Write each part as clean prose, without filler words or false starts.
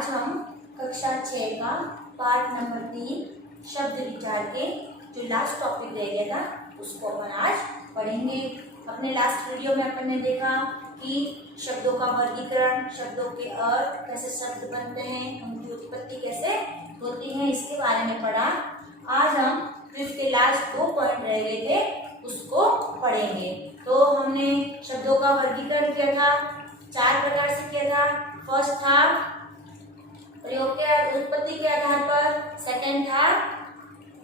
आज हम कक्षा 6 का पार्ट नंबर 3 शब्द विचार के जो लास्ट टॉपिक रह गया था उसको अपन आज पढ़ेंगे। अपने लास्ट वीडियो में अपन ने देखा कि शब्दों का वर्गीकरण, शब्दों के अर्थ, कैसे शब्द बनते हैं, उनकी उत्पत्ति कैसे होती है, इसके बारे में पढ़ा। आज हम जो इसके लास्ट 2 पॉइंट रह गए थे उसको पढ़ेंगे। तो हमने शब्दों का वर्गीकरण किया था, 4 प्रकार से किया था। फर्स्ट था प्रयोग के उत्पत्ति के आधार पर, सेकंड था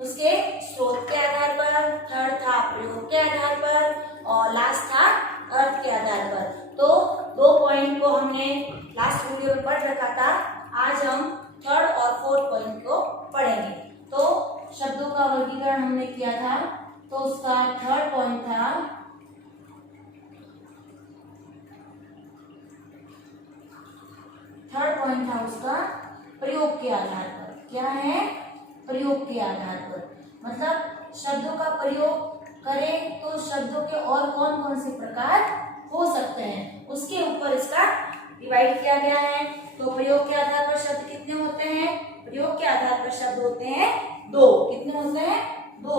उसके स्रोत के आधार पर, थर्ड था प्रयोग के आधार पर और लास्ट था अर्थ के आधार पर। तो 2 पॉइंट को हमने लास्ट वीडियो में पढ़ रखा था। आज हम थर्ड और फोर्थ पॉइंट को पढ़ेंगे। तो शब्दों का वर्गीकरण हमने किया था, तो उसका थर्ड पॉइंट था उसका प्रयोग के आधार पर। क्या है? प्रयोग के आधार पर, मतलब शब्दों का प्रयोग करें तो शब्दों के और कौन कौन से प्रकार हो सकते हैं, उसके ऊपर इसका डिवाइड किया गया है। तो प्रयोग के आधार पर शब्द कितने होते हैं? प्रयोग के आधार पर शब्द होते हैं 2। कितने होते हैं? 2।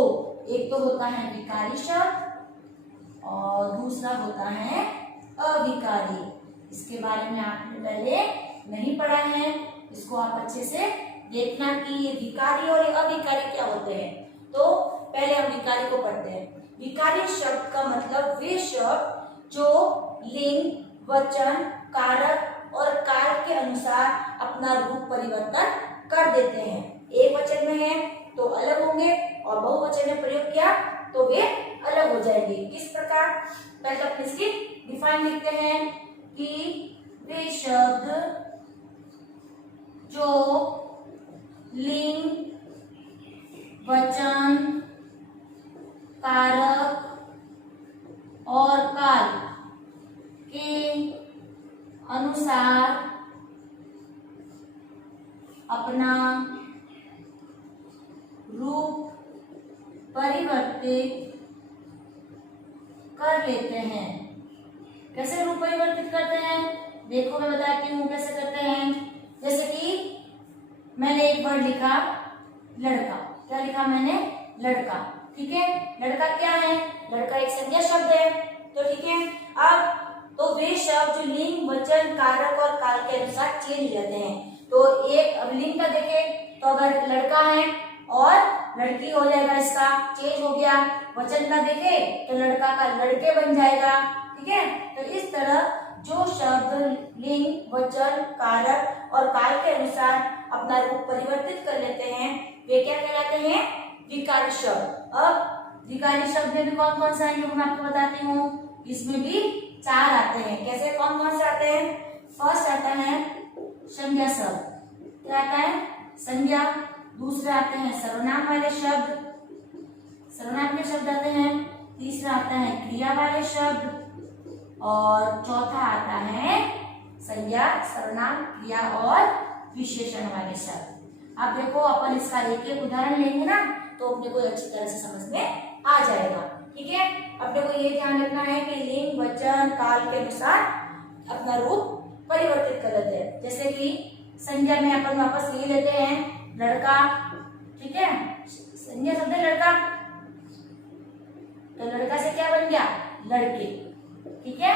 एक तो होता है विकारी शब्द और दूसरा होता है अविकारी। इसके बारे में आपने पहले नहीं पढ़ा है, इसको आप अच्छे से देखना कि ये विकारी और अविकारी क्या होते हैं। तो पहले हम विकारी को पढ़ते हैं। विकारी शब्द का मतलब वे शब्द जो लिंग, वचन, कारक और काल के अनुसार अपना रूप परिवर्तन कर देते हैं। एक वचन में है तो अलग होंगे और बहुवचन में प्रयोग किया तो वे अलग हो जाएंगे। किस प्रकार? पहले अपने इसकी डिफाइन लिखते हैं कि वे शब्द जो लिंग, वचन, कारक और काल के अनुसार अपना रूप परिवर्तित कर लेते हैं। कैसे रूप परिवर्तित करते हैं? देखो मैं बताती हूँ कैसे करते हैं। जैसे कि मैंने एक वर्ड लिखा लड़का। क्या लिखा मैंने? लड़का। ठीक है, लड़का क्या है? लड़का एक संज्ञा शब्द है। तो ठीक है, अब तो वे शब्द जो लिंग, वचन, कारक और काल के अनुसार चेंज रहते हैं। तो एक अब लिंग का देखें तो अगर लड़का है और लड़की हो जाएगा, इसका चेंज हो गया। वचन का देखे तो लड़का का लड़के बन जाएगा। ठीक है, तो इस तरह जो शब्द लिंग, वचन, कारक और काल के अनुसार अपना रूप परिवर्तित कर लेते हैं वे क्या कहलाते हैं? विकारी शब्द। अब विकारी शब्द में भी कौन कौन से आएंगे मैं आपको बताती हूँ। इसमें भी 4 आते हैं। कैसे, कौन कौन से आते हैं? फर्स्ट आता है संज्ञा शब्द। क्या आता है? संज्ञा। दूसरे आते हैं सर्वनाम वाले शब्द, सर्वनाम के शब्द आते हैं। तीसरा आता है क्रिया वाले शब्द और चौथा आता है संज्ञा, सर्वनाम, क्रिया और विशेषण वाले शब्द। अब देखो अपन इसका एक एक उदाहरण लेंगे ना तो अपने को अच्छी तरह से समझ में आ जाएगा। ठीक है, अपने को ये ध्यान रखना है कि लिंग, वचन, काल के अनुसार अपना रूप परिवर्तित कर लेते हैं। जैसे कि संज्ञा में अपन वापस ले लेते हैं लड़का। ठीक है, संज्ञा शब्द है लड़का, तो लड़का से क्या बन गया? लड़के। ठीक है,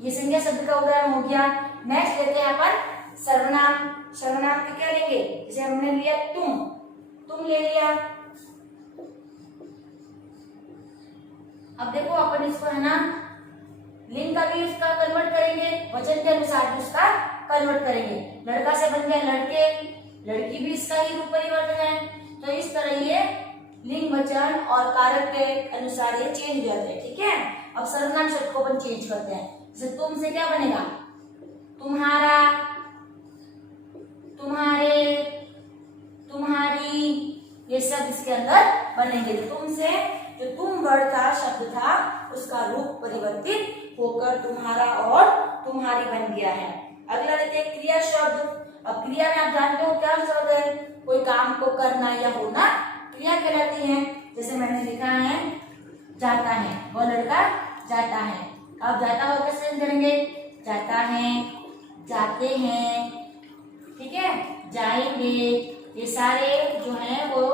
ये संज्ञा शब्द का उदाहरण हो गया। नेक्स्ट लेते हैं अपन सर्वनाम। सर्वनाम में क्या लेंगे? जैसे हमने लिया तुम ले लिया। अब देखो अपन इसको है ना लिंग का भी इसका कन्वर्ट करेंगे, वचन के अनुसार भी उसका कन्वर्ट करेंगे। लड़का से बन गया लड़के, लड़की भी इसका ही रूप परिवर्तन है। तो इस तरह ये लिंग, वचन और कारक के अनुसार ये चेंज हो जाते हैं। ठीक है, अब सर्वनाम शब्द को अपन चेंज करते हैं। जैसे तुम से क्या बनेगा? तुम्हारा, तुम्हारे, तुम्हारी, ये शब्द इसके अंदर बनेंगे। तुम से जो तुम वर्ड का शब्द था उसका रूप परिवर्तित होकर तुम्हारा और तुम्हारी बन गया है। अगला लेते हैं क्रिया शब्द। अब क्रिया में आप जानते हो क्या शब्द है? कोई काम को करना या होना क्रिया कहलाती है। जैसे मैंने लिखा है जाता है, वो लड़का जाता है। अब जाता हो कैसे करेंगे? जाता है, जाते हैं, ठीक है, जाएंगे, ये सारे जो हैं वो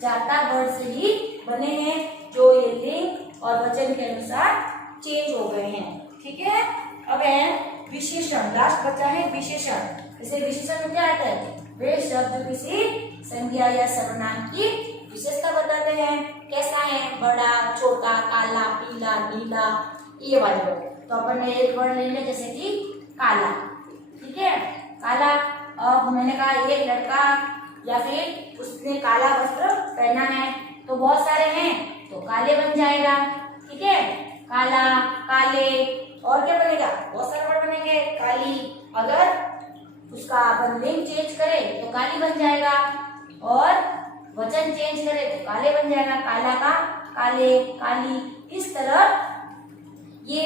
जाता वर्ड से ही बने हैं, जो ये लिंग और वचन के अनुसार चेंज हो गए हैं। ठीक है, अब है विशेषण, लास्ट बचा है विशेषण। इसे विशेषण में क्या आता है? वे शब्द किसी संज्ञा या सर्वनाम की विशेषता बताते हैं। कैसा है? बड़ा, छोटा, काला, पीला, नीला, ये वाले वर्ड। तो अपन ने एक वर्ड ले लिया जैसे कि काला। ठीक है, काला। अब मैंने कहा एक लड़का या फिर उसने काला वस्त्र पहना है, तो बहुत सारे हैं तो काले बन जाएगा। ठीक है, काला, काले, और क्या बनेगा? बहुत सारे वर्ड बनेंगे। काली, अगर उसका अपन लिंग चेंज करें तो काली बन जाएगा, और वचन चेंज करें तो काले बन जाएगा। काला का काले, काली। इस तरह ये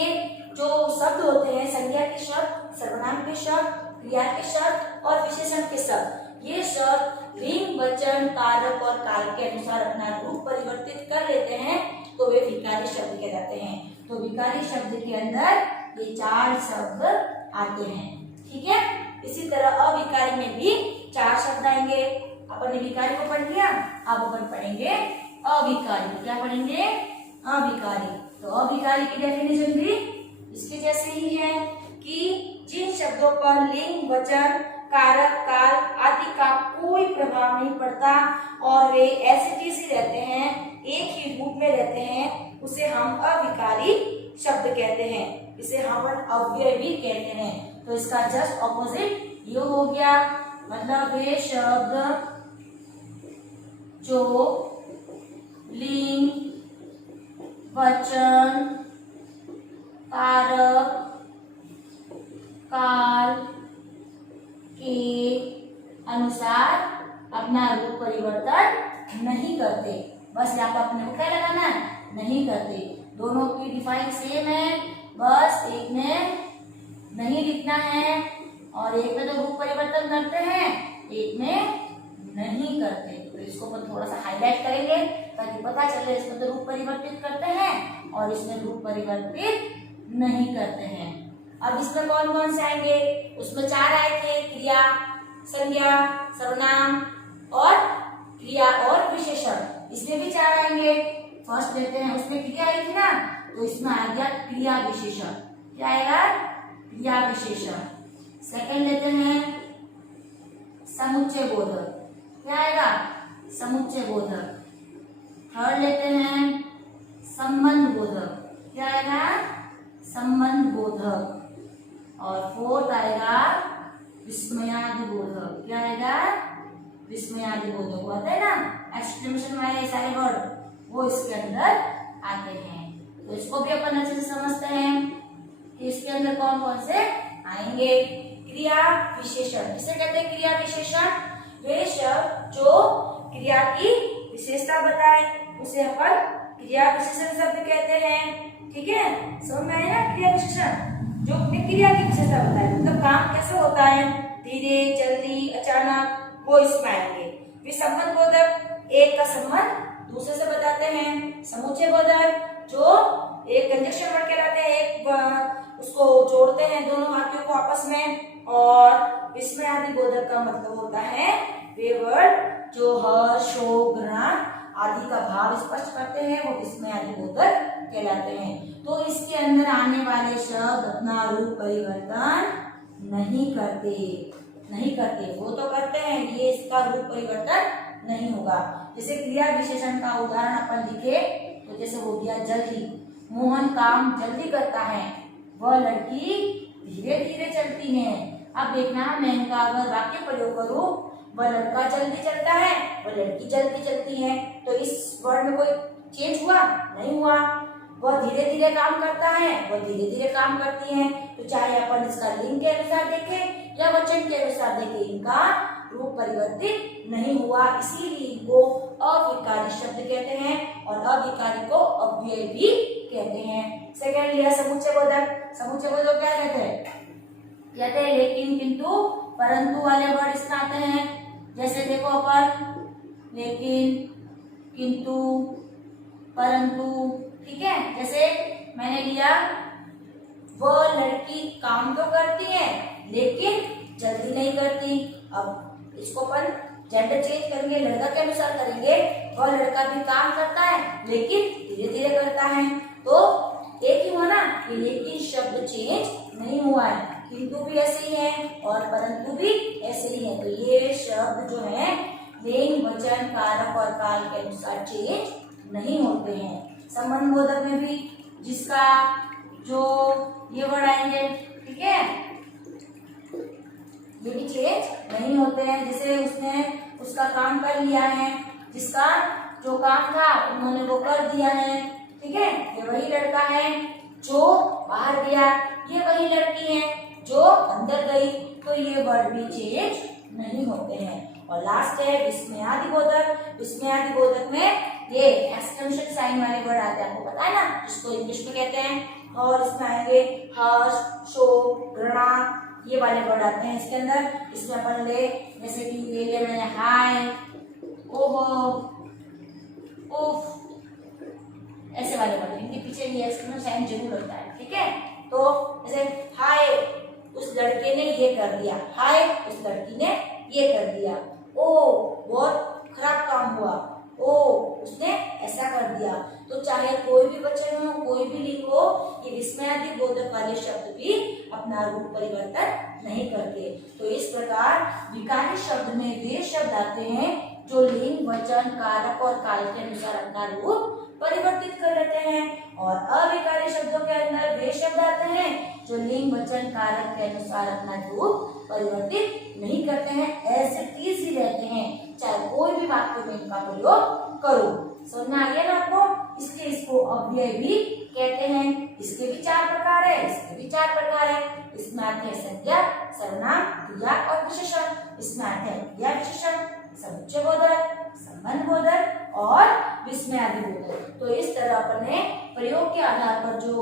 जो शब्द होते हैं, संज्ञा के शब्द, सर्वनाम के शब्द, क्रिया के शब्द और विशेषण के शब्द, ये शब्द लिंग, वचन, कारक और काल के अनुसार अपना रूप परिवर्तित कर लेते हैं, तो वे विकारी शब्द कहलाते हैं। तो विकारी शब्द के अंदर ये 4 शब्द आते हैं। ठीक है, इसी तरह अविकारी में भी 4 शब्द आएंगे। अपन ने विकारी को पढ़ लिया, अब अपन पढ़ेंगे अविकारी। क्या पढ़ेंगे? अविकारी। तो अविकारी की डेफिनेशन भी इसके जैसे ही है कि जिन शब्दों पर लिंग, वचन, कारक, काल आदि का कोई प्रभाव नहीं पड़ता और वे ऐसे जैसे रहते हैं, एक ही रूप में रहते हैं, उसे हम अविकारी शब्द कहते हैं। इसे हम अव्यय भी कहते हैं। तो इसका जस्ट ऑपोजिट ये हो गया, मतलब वे शब्द जो लिंग, वचन, कारक, काल के अनुसार अपना रूप परिवर्तन नहीं करते। बस यहाँ पर अपने को क्या लगाना है? नहीं करते। दोनों की डिफाइन सेम है, बस एक में नहीं लिखना है और एक में तो रूप परिवर्तन करते हैं, एक में नहीं करते। तो इसको अपन थोड़ा सा हाईलाइट करेंगे ताकि पता चले इसमें तो रूप परिवर्तित करते हैं और इसमें रूप परिवर्तित नहीं करते हैं। अब इसमें कौन कौन से आएंगे? उसमें 4 आए थे, क्रिया, संज्ञा, सर्वनाम और क्रिया और विशेषण। इसमें भी 4 आएंगे। फर्स्ट लेते हैं, उसमें क्रिया आई थी ना, तो इसमें आ गया क्रिया विशेषण। क्या आएगा? क्रिया विशेषण। सेकंड लेते हैं समुच्चय बोधक। क्या आएगा? समुच्चय बोधक। थर्ड लेते हैं संबंध बोधक। क्या आएगा? संबंध बोधक। और फोर्थ आएगा विस्मयादि बोधक। क्या आएगा? विस्मयादि बोधक। वो आता है ना एक्सक्लेमेशन वाले सारे वर्ड, वो इसके अंदर आते हैं। तो इसको भी अपन अच्छे से समझते हैं कि इसके अंदर कौन कौन से आएंगे। क्रिया विशेषण, किसे कहते हैं क्रिया विशेषण? वे शब्द जो क्रिया की विशेषता बताए उसे अपन क्रिया विशेषण शब्द कहते हैं। ठीक है, समझ में आया ना? क्रिया विशेषण जो अपनी क्रिया की विशेषता बताए, मतलब काम कैसे होता है, धीरे, जल्दी, अचानक, वो इसमें आएंगे। फिर संबंध बोधक, एक का संबंध दूसरे से बताते हैं। समुच्चय बोधक जो एक कंजक्शन वर्ड कहलाते हैं, एक उसको जोड़ते हैं दोनों वाक्यों को आपस में। और विस्मयादि बोधक का मतलब होता है वे वर्ड जो हर्ष, शोक, घृणा आदि का भाव स्पष्ट करते हैं, वो विस्मयादि बोधक कहलाते हैं। तो इसके अंदर आने वाले शब्द अपना रूप परिवर्तन नहीं करते। वो तो करते हैं, ये इसका रूप परिवर्तन नहीं होगा। जैसे क्रिया विशेषण का उदाहरण अपन लिखे तो जैसे हो गया जल्दी। मोहन काम जल्दी करता है, वह लड़की धीरे धीरे चलती है। अब देखना, मैं इनका अगर वाक्य प्रयोग करूं, वह लड़का जल्दी चलता है, वह लड़की जल्दी चलती है, तो इस वर्ड में कोई चेंज हुआ? नहीं हुआ। वह धीरे धीरे काम करता है, वह धीरे धीरे काम करती है। तो चाहे अपन इसका लिंग के अनुसार देखें या वचन के अनुसार देखें, इनका रूप परिवर्तित नहीं हुआ, इसीलिए इनको अविकारी शब्द कहते हैं और अविकारी को अव्यय भी कहते हैं। सेकंड लिया समुच्चय बोधक। समुच्चय बोधक क्या कहते हैं? कहते हैं लेकिन, किंतु, परंतु वाले वर्ड इसमें आते हैं। जैसे देखो अपन लेकिन, किंतु, परंतु। ठीक है, जैसे मैंने लिया वो लड़की काम तो करती है लेकिन जल्दी नहीं करती। अब इसको अपन जेंडर चेंज करेंगे, लड़का के अनुसार करेंगे, और लड़का भी काम करता है लेकिन धीरे धीरे करता है, तो एक ही हुआ ना कि लेकिन शब्द चेंज नहीं हुआ है, किंतु भी ऐसे ही है और परंतु भी ऐसे ही है। तो ये शब्द जो है लिंग, वचन, कारक और काल के अनुसार चेंज नहीं होते हैं। संबंध बोधक में भी जिसका जो ये वर्ड आएंगे, ठीक है, ये भी चेंज नहीं होते हैं। जैसे उसने उसका काम कर लिया है, जिसका जो काम था उन्होंने वो कर दिया है, ठीक है, ये वही लड़का है जो बाहर गया, ये वही लड़की है जो अंदर गई, तो ये वर्ड भी चेंज नहीं होते हैं। और लास्ट है विस्मयादिबोधक। विस्मयादिबोधक में ये एक्सक्लेमेशन साइन वाले वर्ड आते हैं, आपको पता है ना, जिसको इंग्लिश में कहते हैं, और इसमें आएंगे हर्ष, शोक, घृणा, ये वाले वर्ड आते हैं इसके अंदर। इसमें अपन ले जैसे कि ले लिया मैंने हाय, ओहो, उफ, ऐसे वाले वर्ड, इनके पीछे ये एक्सक्लेमेशन साइन जरूर होता है, ठीक है। तो जैसे हाय उस लड़के ने ये कर दिया, हाय उस लड़की ने ये कर दिया, ओ बहुत खराब काम हुआ, ओ उसने ऐसा कर दिया। तो चाहे कोई भी वचन हो, कोई भी लिंग हो, ये विस्मयादिबोधक वाले शब्द भी अपना रूप परिवर्तन नहीं करते। तो इस प्रकार विकारी शब्द में वे शब्द आते हैं जो लिंग, वचन, कारक और काल के अनुसार अपना रूप परिवर्तित कर लेते हैं, और अविकारी शब्दों के अंदर वे शब्द आते हैं जो लिंग, वचन, कारक के अनुसार अपना रूप परिवर्तित नहीं करते हैं, ऐसे टीज ही रहते हैं, चाहे कोई भी वाक्य में इनका प्रयोग करो। समझ में आ गया ना आपको? इसलिए इसको अव्यय भी कहते हैं। इसके भी 4 प्रकार है, इसके भी 4 प्रकार है। इसमें आते हैं संज्ञा, सर्वनाम, क्रिया और विशेषण। इसमें आते हैं क्रिया विशेषण, समुच्चय बोधक, संबंध बोधक और विस्मयादिबोधक। तो इस तरह अपने प्रयोग के आधार पर जो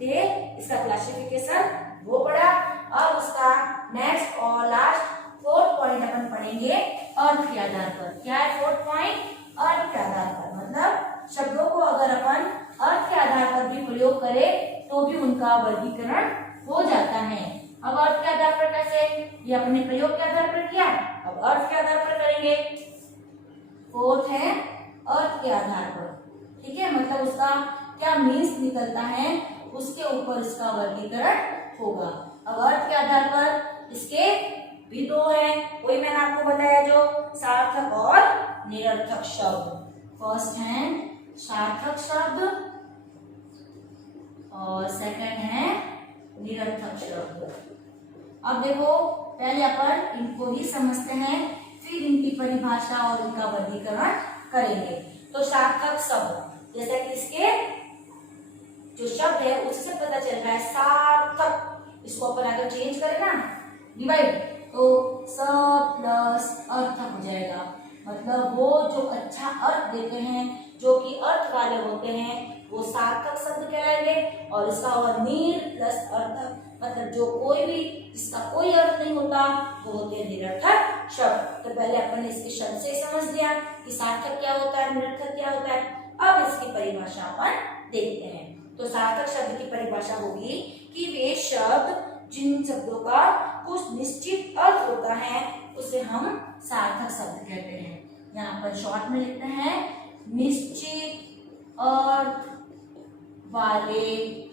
थे इसका क्लासिफिकेशन वो पढ़ा। अब उसका नेक्स्ट और लास्ट 4th पॉइंट अपन पढ़ेंगे अर्थ के आधार पर। क्या है 4th पॉइंट? अर्थ के आधार पर, मतलब शब्दों को अगर अपन अर्थ के आधार पर भी प्रयोग करें तो भी उनका वर्गीकरण हो जाता है। अब अर्थ के आधार पर कैसे? ये अपने प्रयोग के आधार पर किया, अब अर्थ के आधार पर करेंगे। 4th है अर्थ के आधार पर, ठीक है, मतलब उसका क्या मीन्स निकलता है उसके ऊपर इसका वर्गीकरण होगा। अब अर्थ के आधार पर इसके भी 2 है, वही मैंने आपको बताया, जो सार्थक और निरर्थक शब्द। फर्स्ट है सार्थक शब्द और सेकंड है निरर्थक शब्द। अब देखो पहले अपन इनको ही समझते हैं, फिर इनकी परिभाषा और इनका वर्गीकरण करेंगे। तो सार्थक शब्द, जैसे कि इसके जो शब्द है उससे पता चल रहा है सार्थक, इसको अपन अगर चेंज करें ना, डिवाइड, तो स प्लस अर्थक हो जाएगा। मतलब वो जो अच्छा अर्थ देते हैं, जो कि अर्थ वाले होते हैं, वो सार्थक शब्द कहलाएंगे। और इसका और नीर प्लस अर्थक, मतलब जो कोई भी जिसका कोई अर्थ नहीं होता वो होते हैं निरर्थक शब्द। तो पहले अपन ने इसके शब्द से समझ लिया कि सार्थक क्या होता है, निरर्थक क्या होता है। अब इसकी परिभाषा अपन देखते हैं। तो सार्थक शब्द की परिभाषा होगी कि वे शब्द जिन शब्दों का कुछ निश्चित अर्थ होता है उसे हम सार्थक शब्द कहते हैं। यहाँ पर शॉर्ट में लिखते हैं निश्चित अर्थ वाले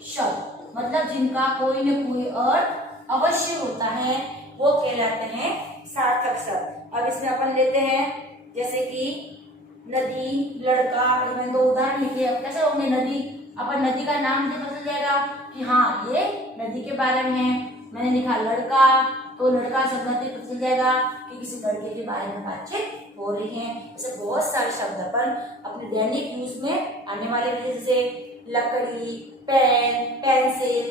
शब्द, मतलब जिनका कोई न कोई अर्थ अवश्य होता है वो कहलाते हैं सार्थक शब्द। अब इसमें अपन लेते हैं जैसे कि नदी, लड़का, मैंने 2 उदाहरण लिखे। अब कैसे होंगे नदी, अपन नदी का नाम से पता चल जाएगा कि हाँ ये नदी के बारे में है। मैंने लिखा लड़का, तो लड़का शब्द पता चल जाएगा कि किसी लड़के के बारे में बातचीत हो रही है। ऐसे बहुत सारे शब्द अपन अपने दैनिक यूज में आने वाले, जैसे लकड़ी, पेन, पेंसिल,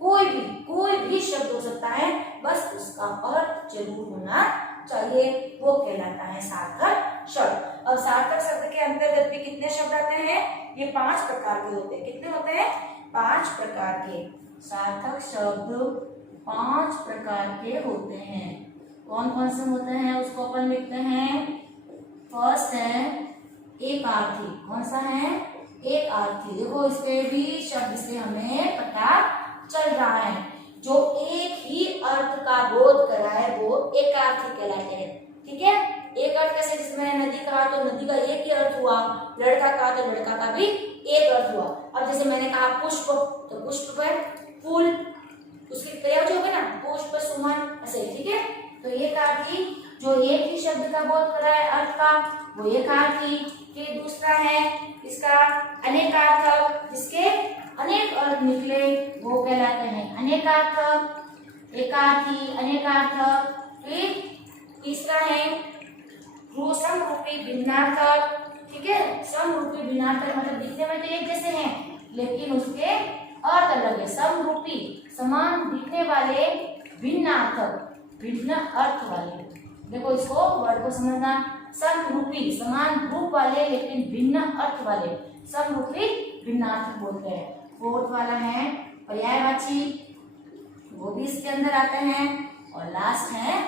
कोई भी शब्द हो सकता है, बस उसका अर्थ जरूर होना चाहिए, वो कहलाता है सार्थक शब्द। अब सार्थक शब्द के अंतर्गत भी कितने शब्द आते हैं? ये 5 प्रकार के होते हैं। कितने होते हैं? 5 प्रकार के सार्थक शब्द 5 प्रकार के होते हैं। कौन कौन से होते हैं उसको अपन लिखते हैं। फर्स्ट है एक आर्थी। कौन सा है? एक आर्थी। देखो इसके भी शब्द से हमें पता चल रहा है जो एक ही अर्थ का बोध कराए वो एकार्थी कहलाते हैं। ठीक है, एक अर्थ कैसे, जिसमें नदी कहा तो नदी का एक ही अर्थ हुआ, लड़का कहा तो लड़का का भी एक अर्थ हुआ। अब जैसे मैंने कहा पुष्प, तो पुष्प पर फूल, उसकी क्रिया जो है ना, पुष्प सुमन ऐसे। ठीक है, तो एकार्थी जो एक ही शब्द का बोध कराए अर्थ का वो एकार्थी। फिर दूसरा है इसका अनेकार्थक, जिसके अनेक अर्थ निकले वो कहलाते हैं अनेकार्थक, एकार्थी, अनेकार्थक। फिर तीसरा है समरूपी भिन्नार्थक। ठीक है, समरूपी भिन्नार्थक मतलब दिखने में तो एक जैसे हैं लेकिन उसके अर्थ अलग है। समरूपी समान दिखने वाले, भिन्नार्थक भिन्न अर्थ वाले। देखो इसको वर्ड को समझना, समरूपी समान रूप वाले लेकिन भिन्न अर्थ वाले, समरूपी भिन्नार्थक बोलते हैं। फोर्थ वाला है पर्यायवाची, वो भी इसके अंदर आते हैं। और लास्ट है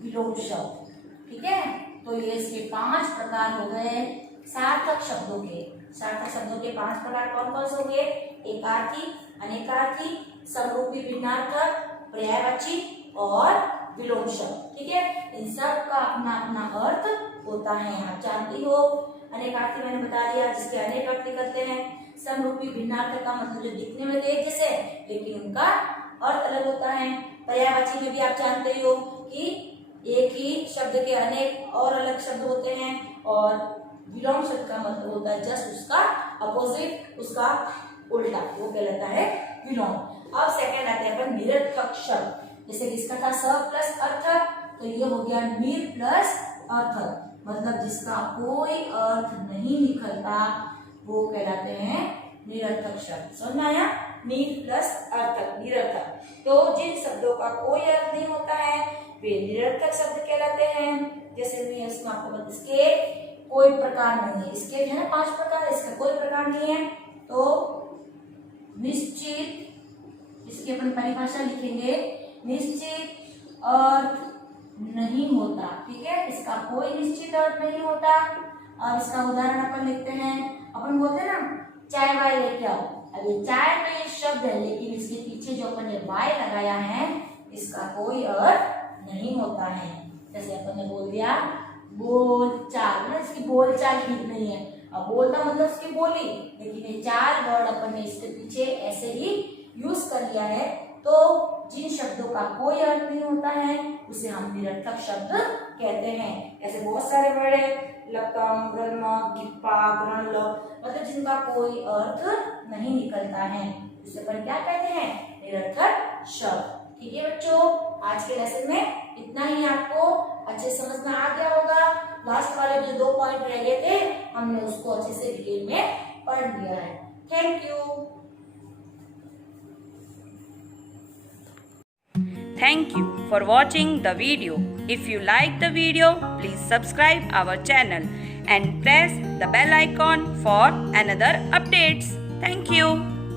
विलोम शब्द। ठीक है, तो ये इसके 5 प्रकार हो गए सार्थक शब्दों के। सार्थक शब्दों के 5 प्रकार कौन कौन से हो गए? एकार्थी, अनेकार्थी, समरूपी भिन्नार्थक, पर्यायवाची और विलोम शब्द। ठीक है, इन सब का अपना अपना अर्थ होता है, आप जानती हो। अनेकार्थी मैंने बता दिया, जिसके अनेक अर्थ निकलते हैं। समरूपी भिन्नार्थक का मतलब जो दिखने में तो एक जैसे लेकिन उनका अर्थ अलग होता है। पर्यायवाची में भी आप जानते हो कि एक ही शब्द के अनेक और अलग शब्द होते हैं। और विलोम शब्द का मतलब होता है जस्ट उसका अपोजिट, उसका उल्टा, वो कहलाता है विलोम। अब सेकंड आते हैं अपन निरर्थक शब्द। जैसे इसका था स प्लस अर्थक, तो ये हो गया निर प्लस अर्थक, मतलब जिसका कोई अर्थ नहीं निकलता वो कहलाते हैं निरर्थक शब्द। समझ में आया? निर प्लस अर्थक, निरर्थक। तो जिन शब्दों का कोई अर्थ नहीं होता है वे निरर्थक शब्द कहलाते हैं। जैसे मैं इसमें आपको बता, इसके कोई प्रकार नहीं है, इसके है ना 5 प्रकार, इसका कोई प्रकार नहीं है। तो निश्चित, इसकी अपन परिभाषा लिखेंगे, निश्चित अर्थ नहीं होता। ठीक है, इसका कोई निश्चित अर्थ नहीं होता। और इसका उदाहरण अपन लिखते हैं, अपन बोलते हैं ना चाय वाय लेके आओ। अब ये चाय तो ये शब्द है लेकिन इसके पीछे जो अपन ने वाय लगाया है इसका कोई अर्थ नहीं होता है। जैसे अपन ने बोल दिया बोल चाल, ना इसकी बोल चाल ठीक नहीं है। अब बोलना मतलब उसकी बोली, लेकिन ये 4 वर्ड अपन ने इसके पीछे ऐसे ही यूज कर लिया है। तो जिन शब्दों का कोई अर्थ नहीं होता है उसे हम निरर्थक शब्द कहते हैं। ऐसे बहुत सारे वर्ड है, लकम, ब्रह्म, गिप्पा, ग्रहण, मतलब जिनका कोई अर्थ नहीं निकलता है उसे अपन क्या कहते हैं? निरर्थक शब्द। ठीक है बच्चों, आज के लेसन में इतना ही। आपको अच्छे समझ में आ गया होगा। लास्ट वाले जो 2 पॉइंट रह गए थे हमने उसको अच्छे से डिटेल में पढ़ लिया है। Thank you. Thank you for watching the video. If you like the video, please subscribe our channel and press the bell icon for another updates. Thank you.